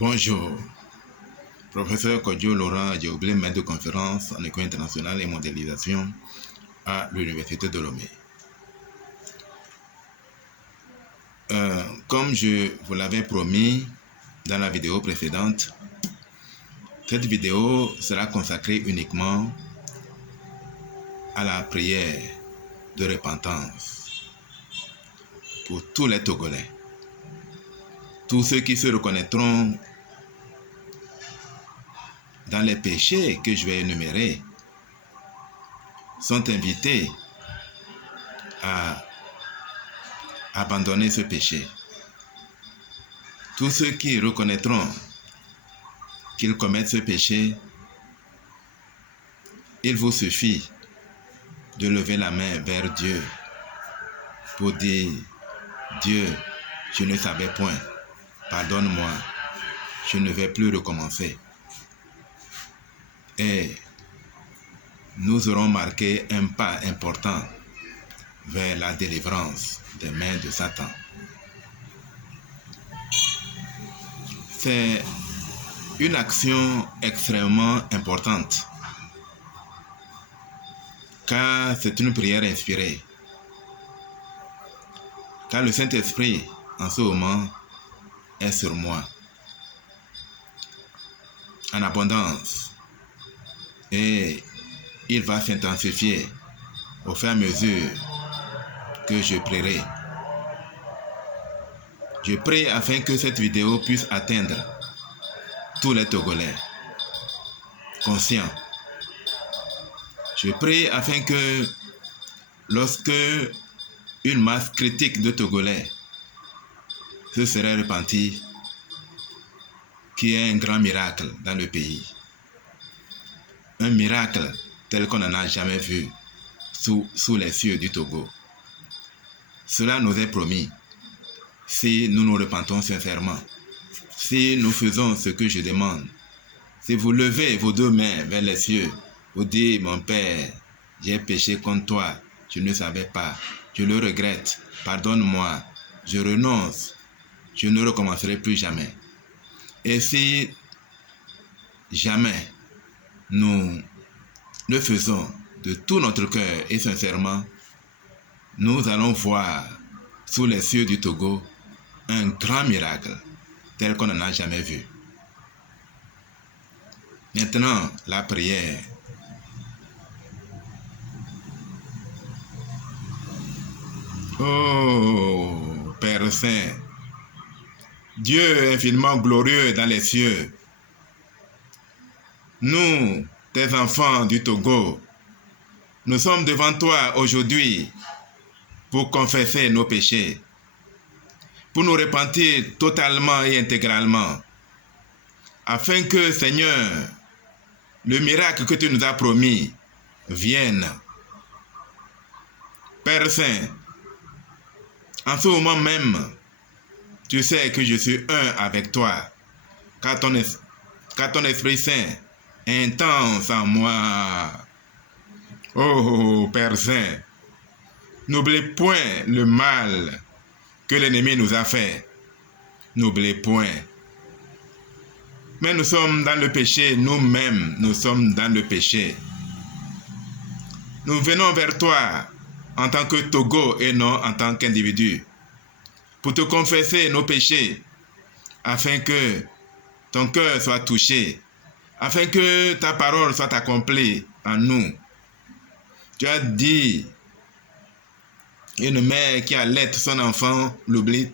Bonjour, professeur Kodjo Laurent Djoublé, maître de conférence en économie internationale et mondialisation à l'Université de Lomé. Comme je vous l'avais promis dans la vidéo précédente, cette vidéo sera consacrée uniquement à la prière de repentance pour tous les Togolais. Tous ceux qui se reconnaîtront dans les péchés que je vais énumérer sont invités à abandonner ce péché. Tous ceux qui reconnaîtront qu'ils commettent ce péché, il vous suffit de lever la main vers Dieu pour dire: Dieu, je ne savais point, pardonne-moi, je ne vais plus recommencer. Et nous aurons marqué un pas important vers la délivrance des mains de Satan. C'est une action extrêmement importante, car c'est une prière inspirée. Car le Saint-Esprit, en ce moment, est sur moi, en abondance, et il va s'intensifier au fur et à mesure que je prierai. Je prie afin que cette vidéo puisse atteindre tous les Togolais conscients. Je prie afin que lorsque une masse critique de Togolais se serait repentie, qu'il y ait un grand miracle dans le pays. Un miracle tel qu'on n'en a jamais vu sous les cieux du Togo. Cela nous est promis si nous nous repentons sincèrement. Si nous faisons ce que je demande, si vous levez vos deux mains vers les cieux, vous dites: mon Père, j'ai péché contre toi, je ne savais pas, je le regrette, pardonne-moi, je renonce, je ne recommencerai plus jamais. Et si jamais nous le faisons de tout notre cœur et sincèrement, nous allons voir sous les cieux du Togo un grand miracle tel qu'on n'en a jamais vu. Maintenant, la prière. Oh, Père Saint, Dieu infiniment glorieux dans les cieux, nous, tes enfants du Togo, nous sommes devant toi aujourd'hui pour confesser nos péchés, pour nous repentir totalement et intégralement, afin que, Seigneur, le miracle que tu nous as promis vienne. Père Saint, en ce moment même, tu sais que je suis un avec toi, car ton Esprit Saint est intense en moi. Oh, Père Saint, n'oublie point le mal que l'ennemi nous a fait. N'oublie point. Mais nous sommes dans le péché, nous-mêmes, nous sommes dans le péché. Nous venons vers toi en tant que Togo et non en tant qu'individu, pour te confesser nos péchés, afin que ton cœur soit touché, afin que ta parole soit accomplie en nous. Tu as dit: une mère qui allaite son enfant, l'oublie-t-elle?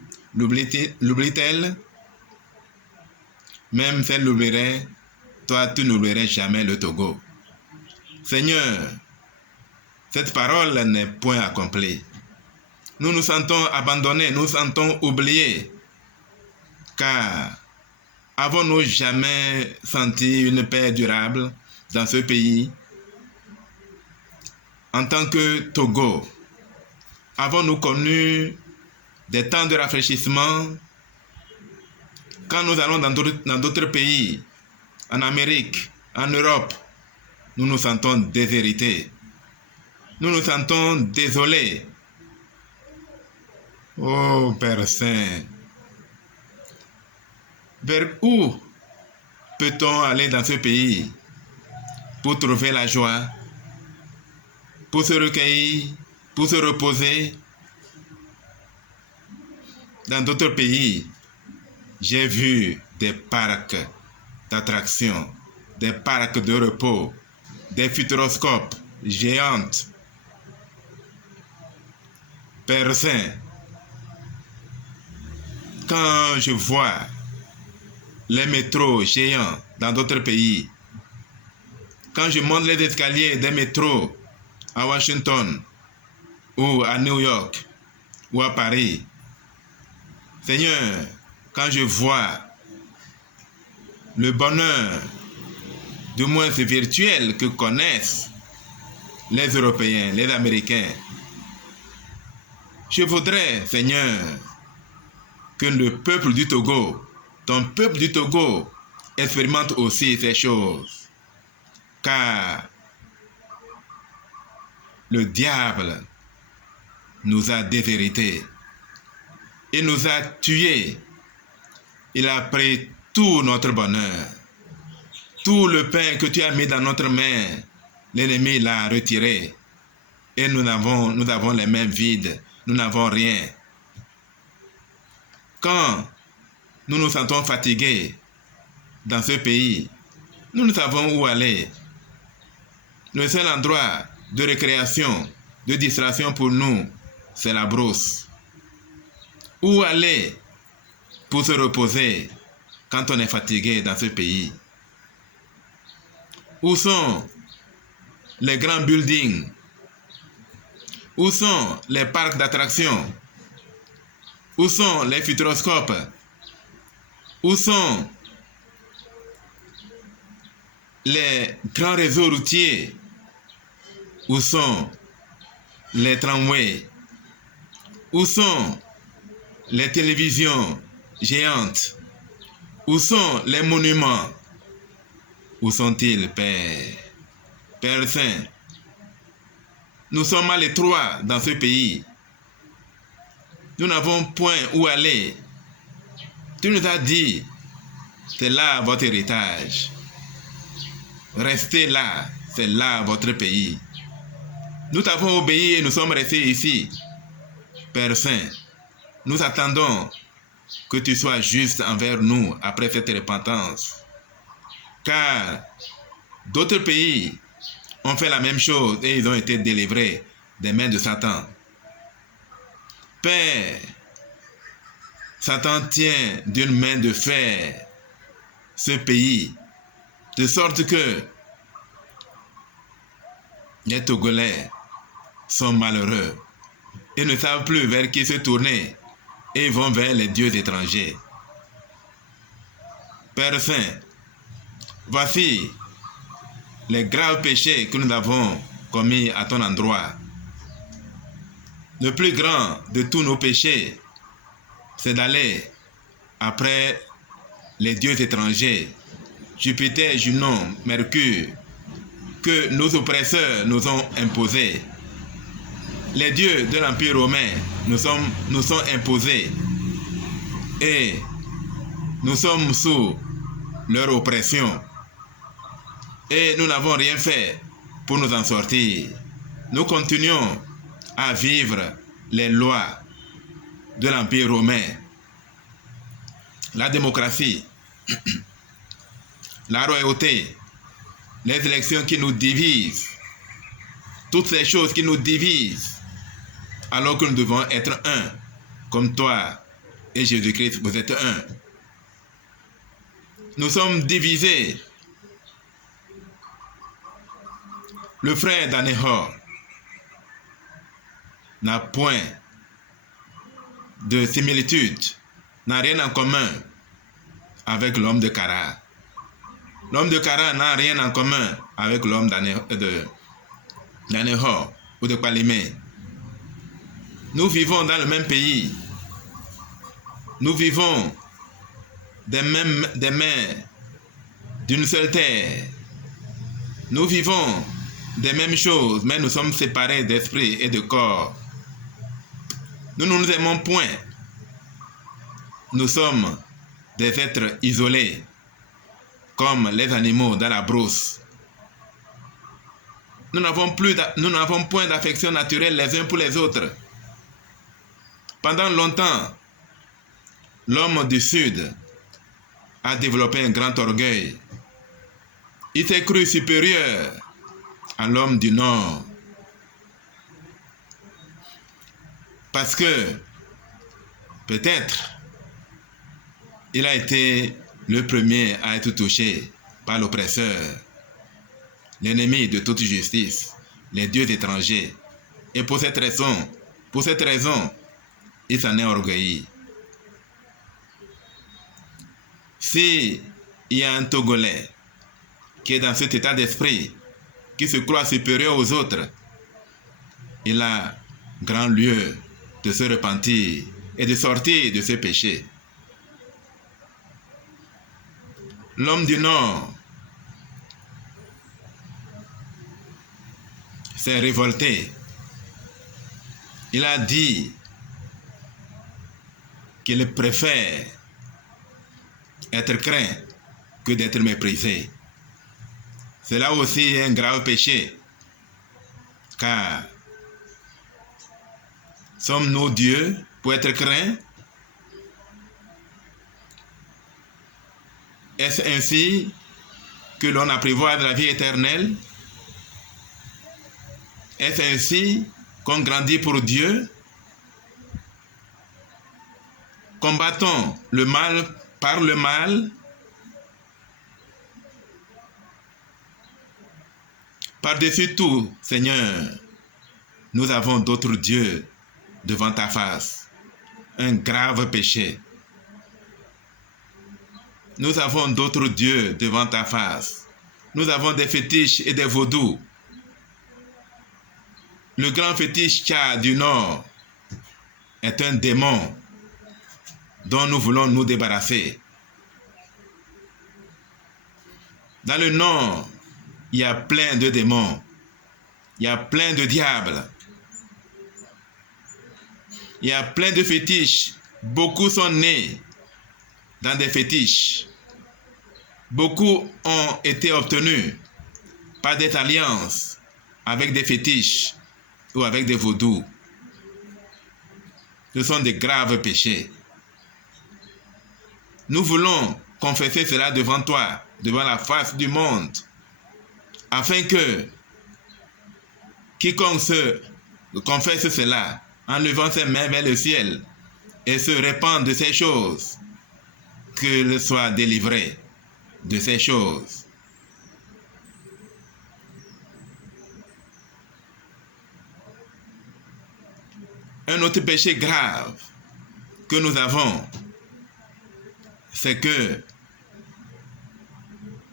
Même si elle l'oublierait, toi tu n'oublierais jamais le Togo. Seigneur, cette parole n'est point accomplie. Nous nous sentons abandonnés, nous nous sentons oubliés. Car avons-nous jamais senti une paix durable dans ce pays? En tant que Togo, avons-nous connu des temps de rafraîchissement? Quand nous allons dans d'autres pays, en Amérique, en Europe, nous nous sentons déshérités. Nous nous sentons désolés. Oh, Père Saint, Vers où peut-on aller dans ce pays pour trouver la joie, pour se recueillir, pour se reposer? Dans d'autres pays, j'ai vu des parcs d'attractions, des parcs de repos, des futuroscopes géantes. Père Saint, quand je vois les métros géants dans d'autres pays, quand je monte les escaliers des métros à Washington ou à New York ou à Paris, Seigneur, quand je vois le bonheur, du moins c'est virtuel, que connaissent les Européens, les Américains, je voudrais, Seigneur, que le peuple du Togo, ton peuple du Togo, expérimente aussi ces choses. Car le diable nous a déshérités. Il nous a tués. Il a pris tout notre bonheur. Tout le pain que tu as mis dans notre main, l'ennemi l'a retiré. Et nous avons les mains vides. Nous n'avons rien. Quand nous nous sentons fatigués dans ce pays, nous ne savons où aller. Le seul endroit de récréation, de distraction pour nous, c'est la brousse. Où aller pour se reposer quand on est fatigué dans ce pays? Où sont les grands buildings? Où sont les parcs d'attractions? Où sont les futuroscopes? Où sont les grands réseaux routiers? Où sont les tramways? Où sont les télévisions géantes? Où sont les monuments? Où sont-ils, Père? Père Saint, nous sommes à l'étroit dans ce pays. Nous n'avons point où aller. Tu nous as dit, c'est là votre héritage. Restez là, c'est là votre pays. Nous t'avons obéi et nous sommes restés ici. Père Saint, nous attendons que tu sois juste envers nous après cette repentance. Car d'autres pays ont fait la même chose et ils ont été délivrés des mains de Satan. Père, Satan tient d'une main de fer ce pays, de sorte que les Togolais sont malheureux et ne savent plus vers qui se tourner et vont vers les dieux étrangers. Père Saint, voici les graves péchés que nous avons commis à ton endroit. Le plus grand de tous nos péchés, c'est d'aller après les dieux étrangers, Jupiter, Junon, Mercure, que nos oppresseurs nous ont imposés. Les dieux de l'Empire romain nous sont imposés et nous sommes sous leur oppression. Et nous n'avons rien fait pour nous en sortir. Nous continuons à vivre les lois de l'Empire romain. La démocratie, la royauté, les élections qui nous divisent, toutes ces choses qui nous divisent, alors que nous devons être un, comme toi et Jésus-Christ, vous êtes un. Nous sommes divisés. Le frère d'Anéhor n'a point de similitude, n'a rien en commun avec l'homme de Kara. L'homme de Kara n'a rien en commun avec l'homme d'Anéhor ou de Palimé. Nous vivons dans le même pays. Nous vivons des mains d'une seule terre. Nous vivons des mêmes choses, mais nous sommes séparés d'esprit et de corps. Nous ne nous aimons point. Nous sommes des êtres isolés, comme les animaux dans la brousse. Nous n'avons point d'affection naturelle les uns pour les autres. Pendant longtemps, l'homme du Sud a développé un grand orgueil. Il s'est cru supérieur à l'homme du Nord. Parce que, peut-être, il a été le premier à être touché par l'oppresseur, l'ennemi de toute justice, les dieux étrangers. Et pour cette raison, il s'en est orgueilli. Si il y a un Togolais qui est dans cet état d'esprit, qui se croit supérieur aux autres, il a grand lieu de se repentir et de sortir de ce péché. L'homme du Nord s'est révolté. Il a dit qu'il préfère être craint que d'être méprisé. C'est là aussi un grave péché, car sommes-nous Dieu pour être craints? Est-ce ainsi que l'on apprivoise la vie éternelle? Est-ce ainsi qu'on grandit pour Dieu? Combattons le mal par le mal. Par-dessus tout, Seigneur, nous avons d'autres dieux devant ta face. Un grave péché. Nous avons d'autres dieux devant ta face. Nous avons des fétiches et des vaudous. Le grand fétiche Tcha du Nord est un démon dont nous voulons nous débarrasser. Dans le Nord, il y a plein de démons. Il y a plein de diables. Il y a plein de fétiches. Beaucoup sont nés dans des fétiches. Beaucoup ont été obtenus par des alliances avec des fétiches ou avec des vaudous. Ce sont des graves péchés. Nous voulons confesser cela devant toi, devant la face du monde, afin que quiconque se confesse cela en levant ses mains vers le ciel et se répand de ces choses, qu'il soit délivré de ces choses. Un autre péché grave que nous avons, c'est que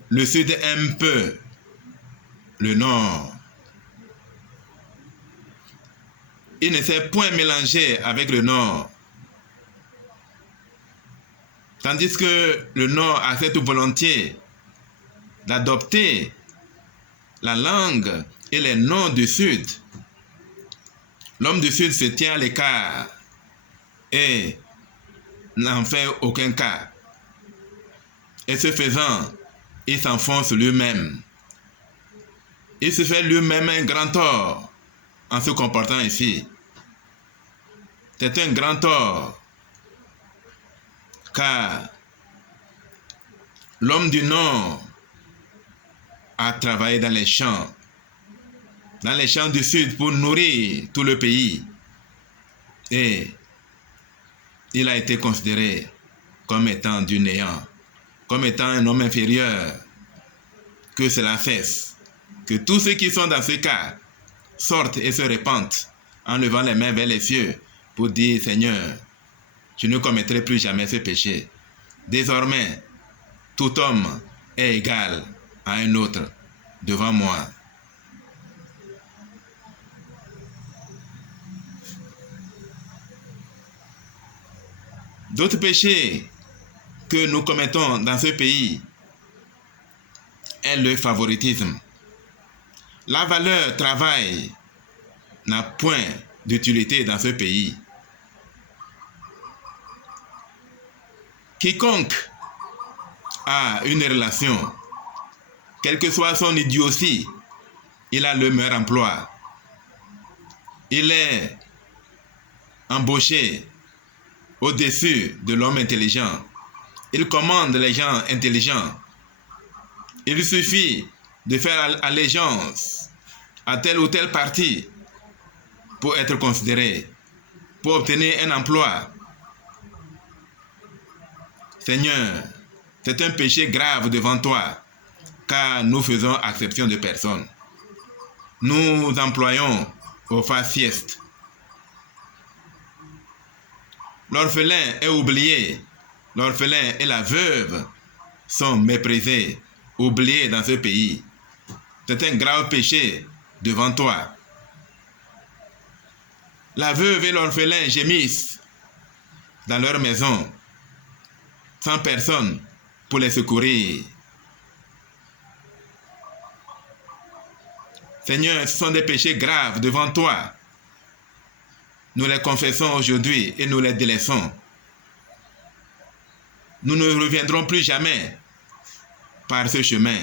le Sud aime peu le Nord. Il ne s'est point mélangé avec le Nord. Tandis que le Nord accepte volontiers d'adopter la langue et les noms du Sud. L'homme du Sud se tient à l'écart et n'en fait aucun cas. Et ce faisant, il s'enfonce lui-même. Il se fait lui-même un grand tort en se comportant ainsi. C'est un grand tort, car l'homme du Nord a travaillé dans les champs du Sud pour nourrir tout le pays. Et il a été considéré comme étant du néant, comme étant un homme inférieur. Que cela cesse. Que tous ceux qui sont dans ce cas sortent et se répandent en levant les mains vers les cieux pour dire: Seigneur, je ne commettrai plus jamais ce péché. Désormais, tout homme est égal à un autre devant moi. D'autres péchés que nous commettons dans ce pays est le favoritisme. La valeur travail n'a point d'utilité dans ce pays. Quiconque a une relation, quel que soit son idiotie, il a le meilleur emploi. Il est embauché au-dessus de l'homme intelligent. Il commande les gens intelligents. Il suffit de faire allégeance à tel ou tel parti pour être considéré, pour obtenir un emploi. Seigneur, c'est un péché grave devant toi, car nous faisons acception de personne. Nous employons au faciès. L'orphelin est oublié. L'orphelin et la veuve sont méprisés, oubliés dans ce pays. C'est un grave péché devant toi. La veuve et l'orphelin gémissent dans leur maison, sans personne pour les secourir. Seigneur, ce sont des péchés graves devant toi. Nous les confessons aujourd'hui et nous les délaissons. Nous ne reviendrons plus jamais par ce chemin.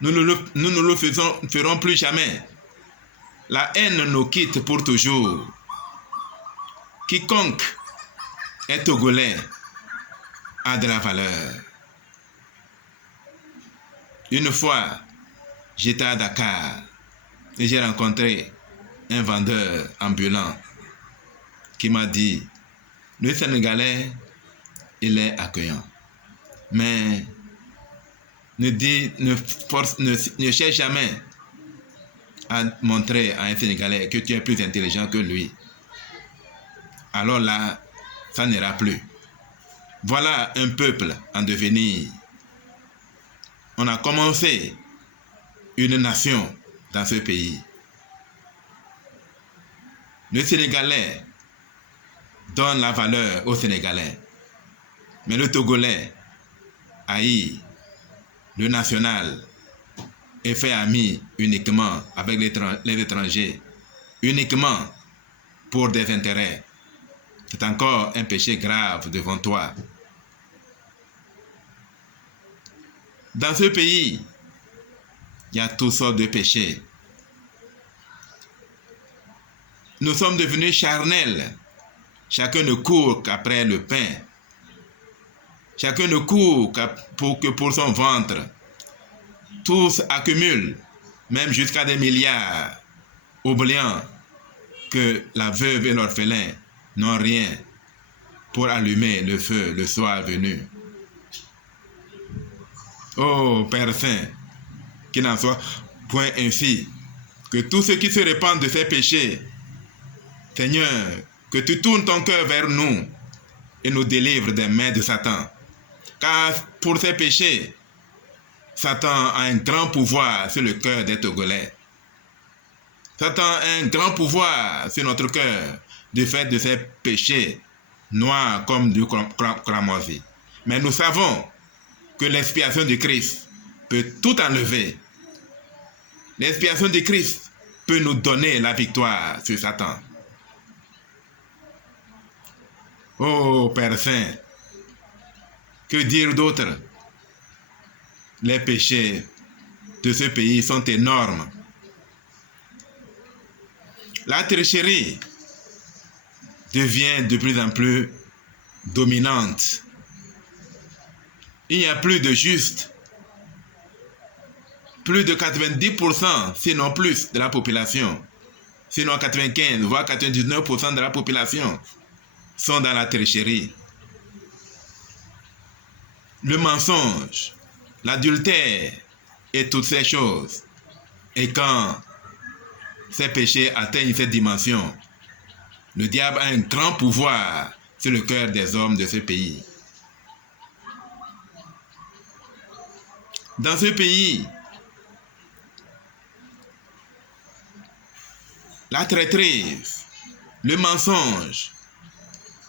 Nous ne le ferons plus jamais. La haine nous quitte pour toujours. Quiconque est togolais a de la valeur. Une fois, j'étais à Dakar et j'ai rencontré un vendeur ambulant qui m'a dit, le Sénégalais, il est accueillant. Mais ne cherche jamais à montrer à un Sénégalais que tu es plus intelligent que lui. Alors là, ça n'ira plus. Voilà un peuple en devenir. On a commencé une nation dans ce pays. Le Sénégalais donne la valeur aux Sénégalais. Mais le Togolais haït le national et fait ami uniquement avec les étrangers, uniquement pour des intérêts. C'est encore un péché grave devant toi. Dans ce pays, il y a toutes sortes de péchés. Nous sommes devenus charnels. Chacun ne court qu'après le pain. Chacun ne court que pour son ventre. Tous accumulent, même jusqu'à des milliards, oubliant que la veuve et l'orphelin n'ont rien pour allumer le feu le soir venu. Oh Père Saint, qu'il n'en soit point ainsi, que tous ceux qui se répandent de ces péchés, Seigneur, que tu tournes ton cœur vers nous et nous délivres des mains de Satan. Car pour ces péchés, Satan a un grand pouvoir sur le cœur des Togolais. Satan a un grand pouvoir sur notre cœur du fait de ces péchés noirs comme du cramoisi. Mais nous savons que l'expiation du Christ peut tout enlever. L'expiation du Christ peut nous donner la victoire sur Satan. Oh Père Saint, que dire d'autre? Les péchés de ce pays sont énormes. La tricherie devient de plus en plus dominante. Il n'y a plus de juste. Plus de 90%, sinon plus, de la population, sinon 95, voire 99% de la population sont dans la tricherie. Le mensonge, l'adultère et toutes ces choses. Et quand ces péchés atteignent cette dimension, le diable a un grand pouvoir sur le cœur des hommes de ce pays. Dans ce pays, la traîtrise, le mensonge,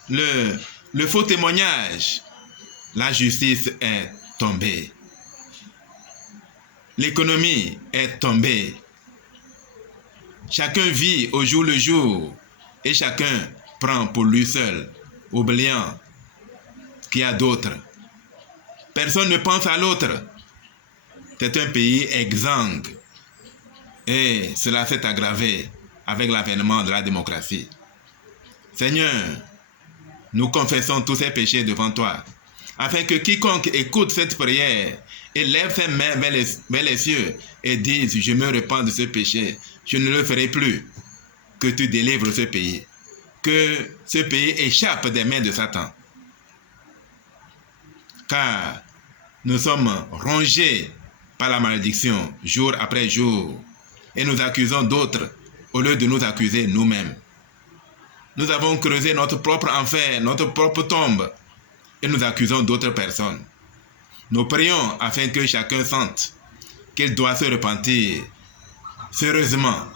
le faux témoignage, la justice est tombée. L'économie est tombée. Chacun vit au jour le jour et chacun prend pour lui seul, oubliant qu'il y a d'autres. Personne ne pense à l'autre. C'est un pays exsangue. Et cela s'est aggravé avec l'avènement de la démocratie. Seigneur, nous confessons tous ces péchés devant toi, afin que quiconque écoute cette prière et lève ses mains vers les cieux et dise « Je me repens de ce péché, je ne le ferai plus », que tu délivres ce pays, que ce pays échappe des mains de Satan. Car nous sommes rongés par la malédiction jour après jour et nous accusons d'autres au lieu de nous accuser nous-mêmes. Nous avons creusé notre propre enfer, notre propre tombe et nous accusons d'autres personnes. Nous prions afin que chacun sente qu'il doit se repentir sérieusement,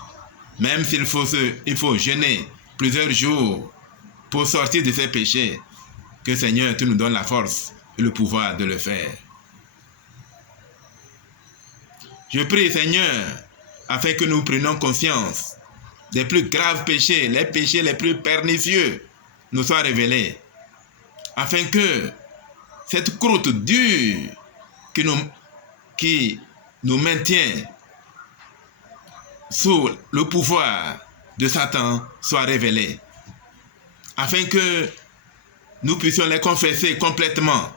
même s'il faut jeûner plusieurs jours pour sortir de ses péchés, que Seigneur, tu nous donnes la force et le pouvoir de le faire. Je prie, Seigneur, afin que nous prenions conscience des plus graves péchés, les péchés les plus pernicieux nous soient révélés, afin que cette croûte dure qui nous maintient sous le pouvoir de Satan soit révélée, afin que nous puissions les confesser complètement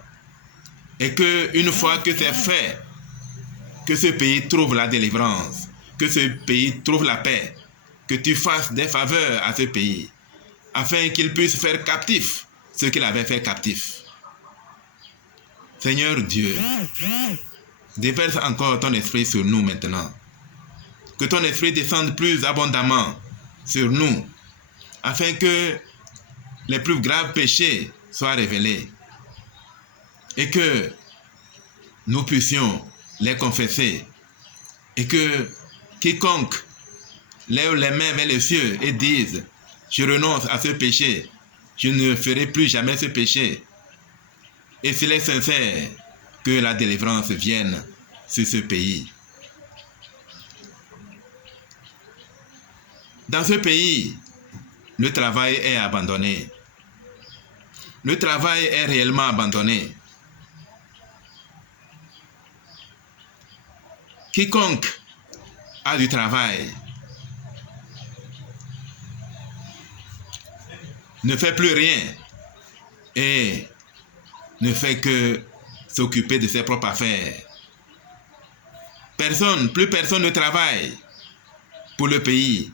et que une fois que c'est fait, que ce pays trouve la délivrance, que ce pays trouve la paix, que tu fasses des faveurs à ce pays, afin qu'il puisse faire captif ce qu'il avait fait captif. Seigneur Dieu, déverse encore ton esprit sur nous maintenant. Que ton esprit descende plus abondamment sur nous, afin que les plus graves péchés soient révélés et que nous puissions les confesser et que quiconque lève les mains vers les cieux et dise « Je renonce à ce péché, je ne ferai plus jamais ce péché ». Et s'il est sincère, que la délivrance vienne sur ce pays. Dans ce pays, le travail est abandonné. Le travail est réellement abandonné. Quiconque a du travail ne fait plus rien et ne fait que s'occuper de ses propres affaires. Plus personne ne travaille pour le pays.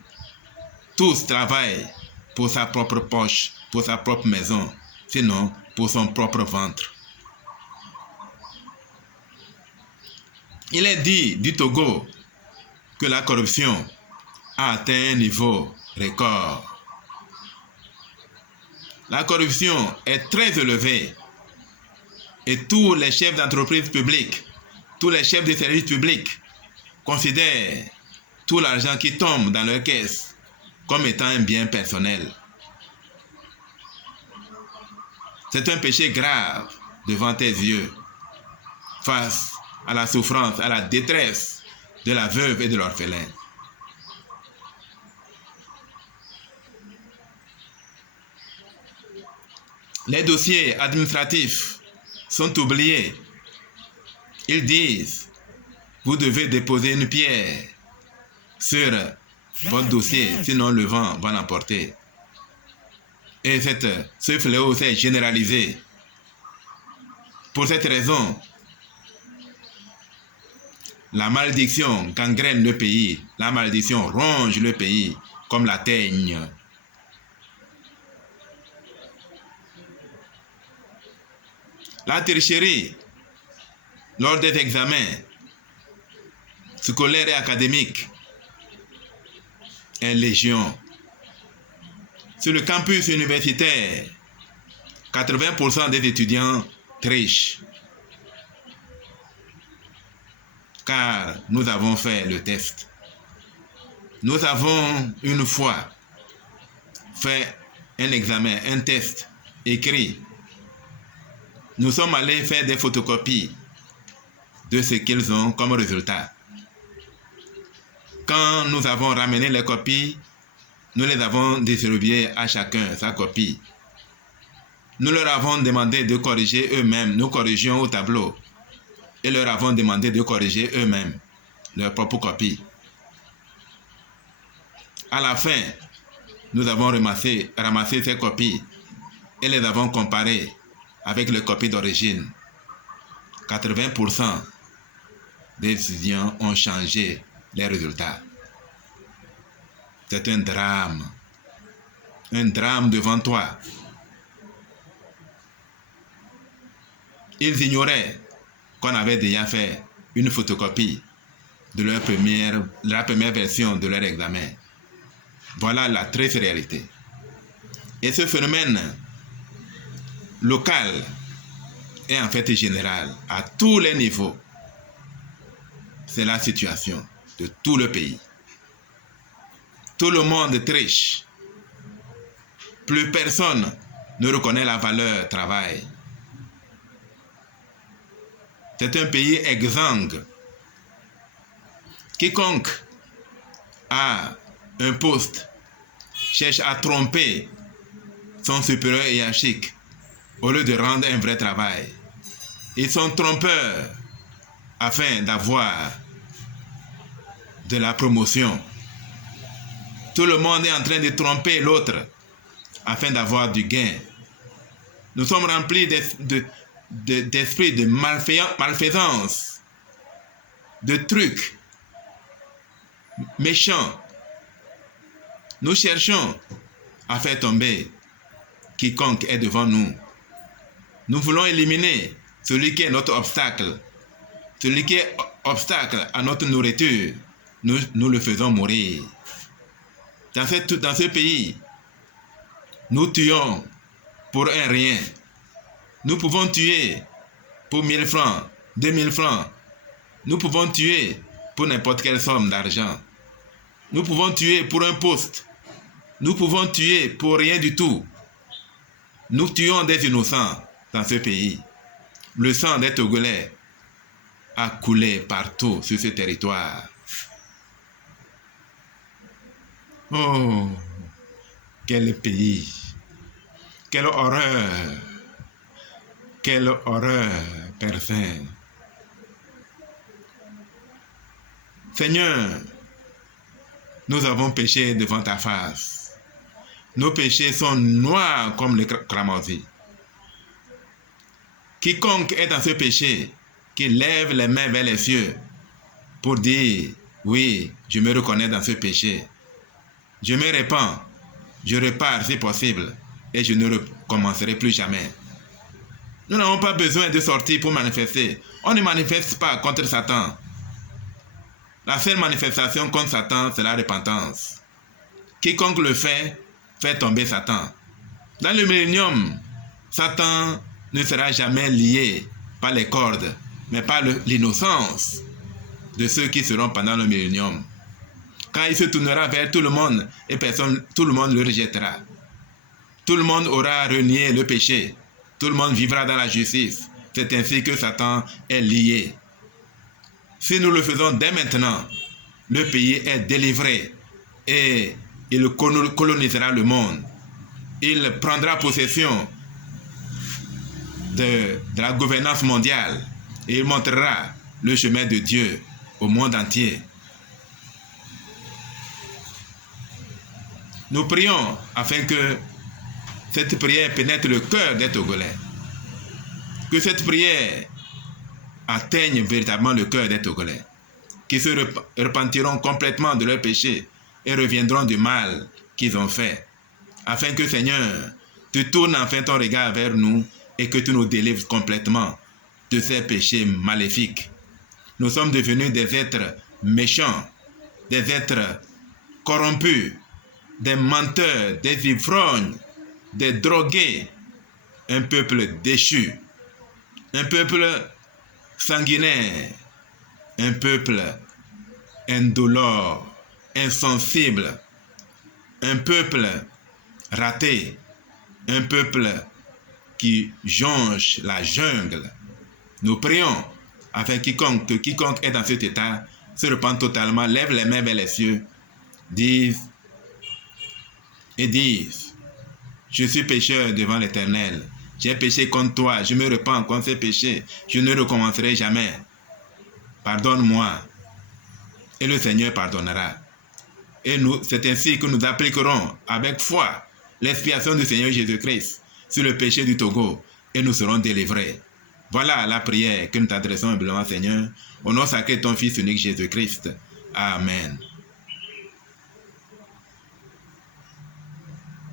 Tous travaillent pour sa propre poche, pour sa propre maison, sinon pour son propre ventre. Il est dit du Togo que la corruption a atteint un niveau record. La corruption est très élevée et tous les chefs d'entreprise publiques, tous les chefs de services publics considèrent tout l'argent qui tombe dans leur caisse comme étant un bien personnel. C'est un péché grave devant tes yeux face à la souffrance, à la détresse de la veuve et de l'orphelin. Les dossiers administratifs sont oubliés. Ils disent, vous devez déposer une pierre sur votre dossier, sinon le vent va l'emporter. Et ce fléau s'est généralisé. Pour cette raison, la malédiction gangrène le pays, la malédiction ronge le pays comme la teigne. La tricherie lors des examens scolaires et académiques est légion. Sur le campus universitaire, 80% des étudiants trichent. Car nous avons fait le test. Nous avons une fois fait un examen, un test écrit. Nous sommes allés faire des photocopies de ce qu'ils ont comme résultat. Quand nous avons ramené les copies, nous les avons distribuées à chacun sa copie. Nous leur avons demandé de corriger eux-mêmes. Nous corrigions au tableau. Et leur avons demandé de corriger eux-mêmes leur propre copie. À la fin, nous avons ramassé ces copies et les avons comparées avec les copies d'origine. 80% des étudiants ont changé les résultats. C'est un drame devant toi. Ils ignoraient qu'on avait déjà fait une photocopie de la première version de leur examen. Voilà la triste réalité. Et ce phénomène local est en fait général à tous les niveaux. C'est la situation de tout le pays. Tout le monde triche. Plus personne ne reconnaît la valeur travail. C'est un pays exsangue. Quiconque a un poste cherche à tromper son supérieur hiérarchique au lieu de rendre un vrai travail. Ils sont trompeurs afin d'avoir de la promotion. Tout le monde est en train de tromper l'autre afin d'avoir du gain. Nous sommes remplis d'esprit de malfaisance, de trucs méchants. Nous cherchons à faire tomber quiconque est devant nous. Nous voulons éliminer celui qui est notre obstacle. Celui qui est obstacle à notre nourriture, nous le faisons mourir. Dans ce pays, nous tuons pour un rien. Nous pouvons tuer pour 1000 francs, 2000 francs. Nous pouvons tuer pour n'importe quelle somme d'argent. Nous pouvons tuer pour un poste. Nous pouvons tuer pour rien du tout. Nous tuons des innocents dans ce pays. Le sang des Togolais a coulé partout sur ce territoire. Oh, quel pays! Quelle horreur! Quelle horreur, Père Saint! Seigneur, nous avons péché devant ta face. Nos péchés sont noirs comme le cramoisi. Quiconque est dans ce péché, qui lève les mains vers les cieux pour dire, oui, je me reconnais dans ce péché. Je me répands, je repars si possible, et je ne recommencerai plus jamais. Nous n'avons pas besoin de sortir pour manifester. On ne manifeste pas contre Satan. La seule manifestation contre Satan, c'est la repentance. Quiconque le fait tomber Satan. Dans le millénium, Satan ne sera jamais lié par les cordes, mais par l'innocence de ceux qui seront pendant le millénium. Quand il se tournera vers tout le monde et tout le monde le rejettera. Tout le monde aura renié le péché. Tout le monde vivra dans la justice. C'est ainsi que Satan est lié. Si nous le faisons dès maintenant, le pays est délivré et il colonisera le monde. Il prendra possession de la gouvernance mondiale et il montrera le chemin de Dieu au monde entier. Nous prions afin que cette prière pénètre le cœur des Togolais. Que cette prière atteigne véritablement le cœur des Togolais. Qui se repentiront complètement de leurs péchés et reviendront du mal qu'ils ont fait. Afin que, Seigneur, tu tournes enfin ton regard vers nous et que tu nous délivres complètement de ces péchés maléfiques. Nous sommes devenus des êtres méchants, des êtres corrompus, des menteurs, des ivrognes, des drogués, un peuple déchu, un peuple sanguinaire, un peuple indolore, insensible, un peuple raté, un peuple qui jonche la jungle. Nous prions afin que quiconque est dans cet état se repente totalement, lève les mains vers les cieux, dise, je suis pécheur devant l'Éternel, J'ai péché contre toi, je me repens contre ces péchés, je ne recommencerai jamais. Pardonne-moi. Et le Seigneur pardonnera. Et nous, c'est ainsi que nous appliquerons avec foi l'expiation du Seigneur Jésus-Christ sur le péché du Togo et nous serons délivrés. Voilà la prière que nous t'adressons humblement, Seigneur, au nom sacré de ton Fils unique Jésus-Christ. Amen.